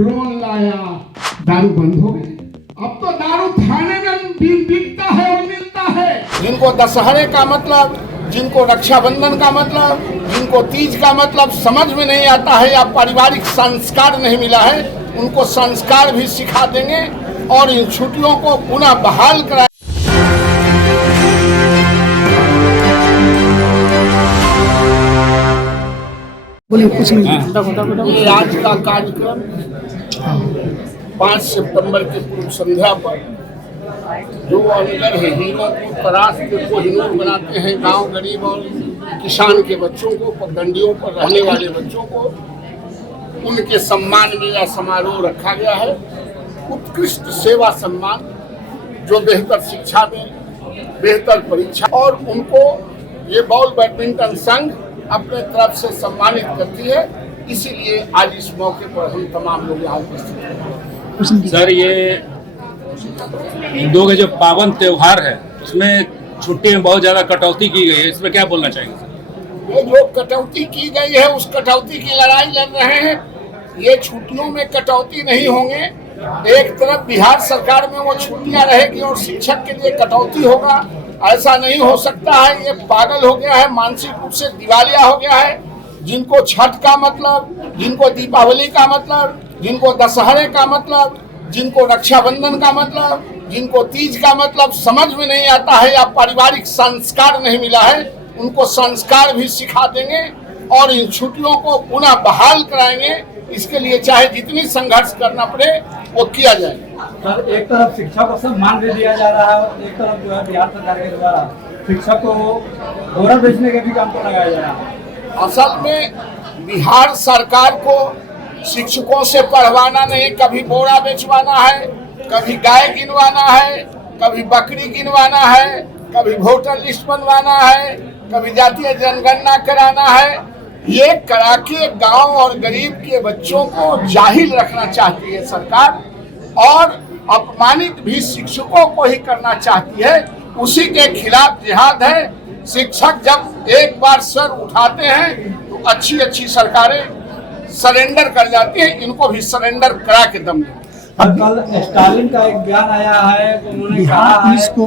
Drone लाया, दारू बंद हो गई। अब तो दारू थाने में बिकता है और मिलता है। जिनको दशहरे का मतलब, जिनको रक्षाबंधन का मतलब, जिनको तीज का मतलब समझ में नहीं आता है या पारिवारिक संस्कार नहीं मिला है, उनको संस्कार भी सिखा देंगे और इन छुट्टियों को पुनः बहाल कराएंगे। ये आज का कार्यक्रम 5 सितंबर की पूर्व संध्या पर जो अनगर है हीरों को तराश के कोहिनूर बनाते हैं, गांव गरीब और किसान के बच्चों को, पगडंडियों पर रहने वाले बच्चों को, उनके सम्मान में यह समारोह रखा गया है। उत्कृष्ट सेवा सम्मान, जो बेहतर शिक्षा में, बेहतर परीक्षा, और उनको ये बॉल बैडमिंटन संघ अपने तरफ से सम्मानित करती है। इसीलिए आज इस मौके पर हम तमाम लोग यहाँ उपस्थित हैं। सर, ये हिंदुओं के जो पावन त्योहार है उसमें छुट्टी में बहुत ज्यादा कटौती की गई है, इसमें क्या बोलना चाहेंगे सर? ये जो कटौती की गई है उस कटौती की लड़ाई लड़ रहे हैं। ये छुट्टियों में कटौती नहीं होंगे। एक तरफ बिहार सरकार में वो छुट्टियां रहेगी और शिक्षक के लिए कटौती होगा, ऐसा नहीं हो सकता है। ये पागल हो गया है, मानसिक रूप से दिवालिया हो गया है। जिनको छठ का मतलब, जिनको दीपावली का मतलब, जिनको दशहरे का मतलब, जिनको रक्षाबंधन का मतलब, जिनको तीज का मतलब समझ में नहीं आता है या पारिवारिक संस्कार नहीं मिला है, उनको संस्कार भी सिखा देंगे और इन छुट्टियों को पुनः बहाल कराएंगे। इसके लिए चाहे जितनी संघर्ष करना पड़े वो किया जाए। सर, एक तरफ शिक्षा को सम्मान दे दिया जा रहा है और एक तरफ जो है बिहार सरकार के द्वारा शिक्षक को बोरा बेचने के भी काम को लगाया जा रहा है। असल में बिहार सरकार को शिक्षकों से पढ़वाना नहीं, कभी बोरा बेचवाना है, कभी गाय गिनवाना है, कभी बकरी गिनवाना है, कभी वोटर लिस्ट बनवाना है, कभी जातीय जनगणना कराना है। ये करा के गांव और गरीब के बच्चों को जाहिल रखना चाहती है सरकार और अपमानित भी शिक्षकों को ही करना चाहती है। उसी के खिलाफ जिहाद है। शिक्षक जब एक बार सर उठाते हैं तो अच्छी अच्छी सरकारें सरेंडर कर जाती है। इनको भी सरेंडर करा के दम दे। कल स्टालिन का एक बयान आया है तो उन्होंने कहा पुलिस को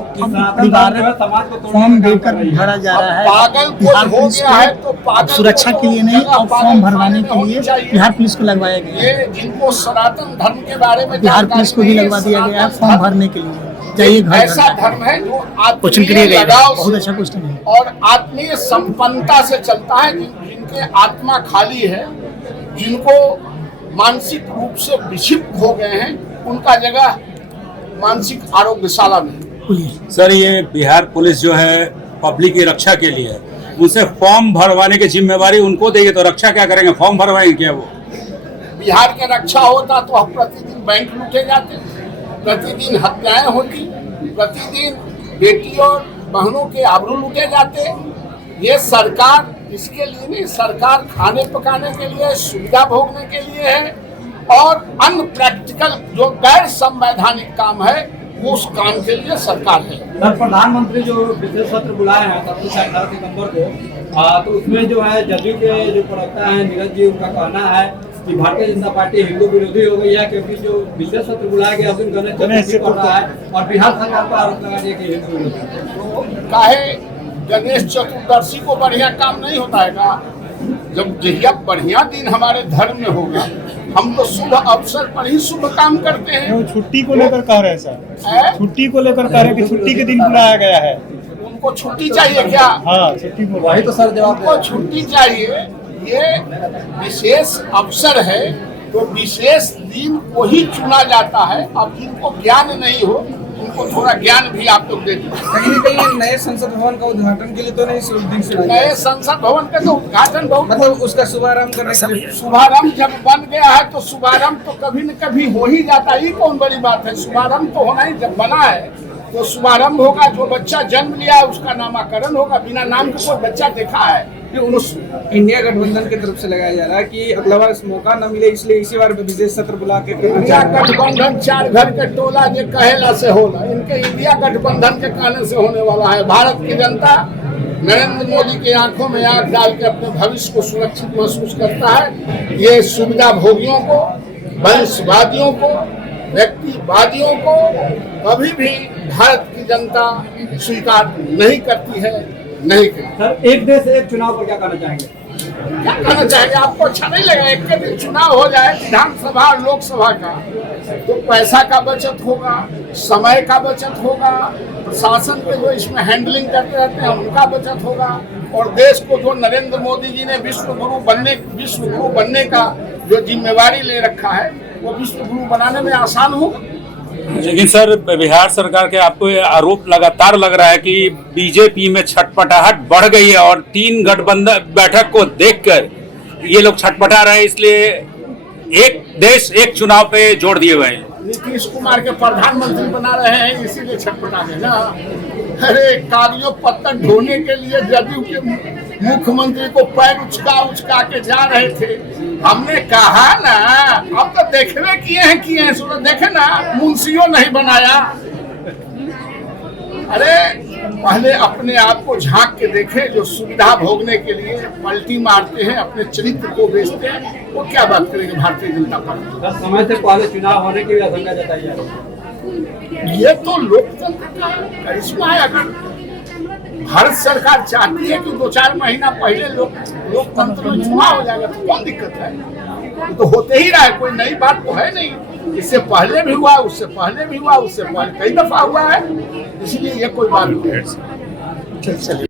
समाज को फॉर्म देकर भरा जा रहा है। पागल बिहार हो पुलिस गया है तो पागल सुरक्षा के लिए नहीं और फॉर्म भरवाने के लिए बिहार पुलिस को लगवाया गया है। ये जिनको सनातन धर्म के बारे में बिहार पुलिस को भी लगवा दिया गया है फॉर्म भरने के लिए। जाइए घर ऐसा धर्म है जो क्वेश्चन आत्मीय लगाव बहुत अच्छा क्वेश्चन है और आत्मीय संपन्नता से चलता है। जिनके आत्मा खाली है, जिनको मानसिक रूप से विक्षिप्त हो गए हैं, उनका जगह मानसिक आरोग्यशाला में। सर, ये बिहार पुलिस जो है पब्लिक की रक्षा के लिए है, उनसे फॉर्म भरवाने की जिम्मेवारी उनको देगी तो रक्षा क्या करेंगे? फॉर्म भरवाएंगे क्या वो? बिहार के रक्षा होता तो अब प्रतिदिन बैंक लूटे जाते, प्रतिदिन हत्याएं होती, प्रतिदिन बेटी और बहनों के आबरू लूटे जाते। ये सरकार इसके लिए नहीं, सरकार खाने पकाने के लिए, सुविधा भोगने के लिए है और अनप्रैक्टिकल जो गैर संवैधानिक काम है वो उस काम के लिए सरकार है। सर, प्रधानमंत्री जो विशेष सत्र बुलाए हैं 18 सितंबर को, तो उसमें जो है जदयू के जो प्रवक्ता हैं नीरज जी, उनका कहना है कि भारतीय जनता पार्टी हिंदू विरोधी हो गई है क्योंकि जो विशेष सत्र बुलाया गया उसमें गणेश चतुर्थी कर रहा है और बिहार सरकार पर आरोप लगा दिया कि हिंदू विरोधी। काहे गणेश चतुर्दशी को बढ़िया काम नहीं होता है का? जब जब बढ़िया दिन हमारे धर्म में होगा, हम तो शुभ अवसर पर ही शुभ काम करते हैं। छुट्टी को लेकर कह रहे हैं सर, छुट्टी को लेकर कह रहे हैं कि छुट्टी के दिन बुलाया गया है। उनको छुट्टी चाहिए क्या? हाँ, छुट्टी को वही तो सर जवाब उनको छुट्टी चाहिए। ये विशेष अवसर है तो विशेष दिन को ही चुना जाता है। अब जिनको ज्ञान नहीं हो उनको थोड़ा ज्ञान भी आप लोग दे दीजिए। नए संसद भवन का उद्घाटन के लिए तो नहीं, नए संसद भवन का तो उद्घाटन बहुत मतलब उसका शुभारंभ करने के लिए। शुभारंभ जब बन गया है तो शुभारंभ तो कभी न कभी हो ही जाता है। ये कौन बड़ी बात है? शुभारंभ तो होना ही, जब बना है तो शुभारंभ होगा। जो बच्चा जन्म लिया है उसका नामाकरण होगा। बिना नाम के कोई बच्चा देखा है? इंडिया गठबंधन की तरफ से लगाया जा रहा है कि अगला बार मौका न मिले, इसलिए इसी बार विशेष सत्र बुला के इंडिया गठबंधन चार घर के टोला ये कहेला से होला। इनके इंडिया गठबंधन के कहने से होने वाला है। भारत की जनता नरेंद्र मोदी की आंखों में आंख डाल के अपने भविष्य को सुरक्षित महसूस करता है। ये सुविधा भोगियों को वंशवादियों को, व्यक्तिवादियों को कभी भी भारत की जनता स्वीकार नहीं करती है, नहीं करती। सर, एक देश एक चुनाव पर क्या कहना चाहेंगे? क्या कहना चाहेंगे? आपको अच्छा नहीं लगा एक के दिन चुनाव हो जाए विधानसभा और लोकसभा का, तो पैसा का बचत होगा, समय का बचत होगा, प्रशासन के जो इसमें हैंडलिंग करते रहते हैं उनका बचत होगा, और देश को जो नरेंद्र मोदी जी ने विश्व गुरु बनने का जो जिम्मेवारी ले रखा है वो विश्व गुरु बनाने में आसान होगा। लेकिन सर, बिहार सरकार के आपको ये आरोप लगातार लग रहा है कि बीजेपी में छटपटाहट बढ़ गई है और 3 गठबंधन बैठक को देखकर ये लोग छटपटा रहे हैं, इसलिए एक देश एक चुनाव पे जोड़ दिए हुए हैं। नीतीश कुमार के प्रधानमंत्री बना रहे हैं इसीलिए छटपटा गए ना। अरे कागजों पत्तर ढोने के लिए जदयू के मुख्यमंत्री को पैर उचका के जा रहे थे। हमने कहा ना, अब तो देखने किए हैं सुनो, देखे ना, मुंशियों नहीं बनाया। अरे पहले अपने आप को झांक के देखे, जो सुविधा भोगने के लिए पलटी मारते हैं, अपने चरित्र को बेचते हैं, वो क्या बात करेंगे भारतीय जनता पार्टी। समय से पहले चुनाव होने की भी आशंका जताई जा रही है। ये तो लोकतंत्र का करिश्मा है। अगर भारत सरकार चाहती है कि 2-4 महीना पहले लोकतंत्र में चुनाव हो जाएगा तो कौन दिक्कत है? ये तो होते ही रहा है, कोई नई बात तो है नहीं। इससे पहले भी हुआ, उससे पहले भी हुआ, उससे पहले कई दफा हुआ है, इसलिए ये कोई बात नहीं है। चलिए।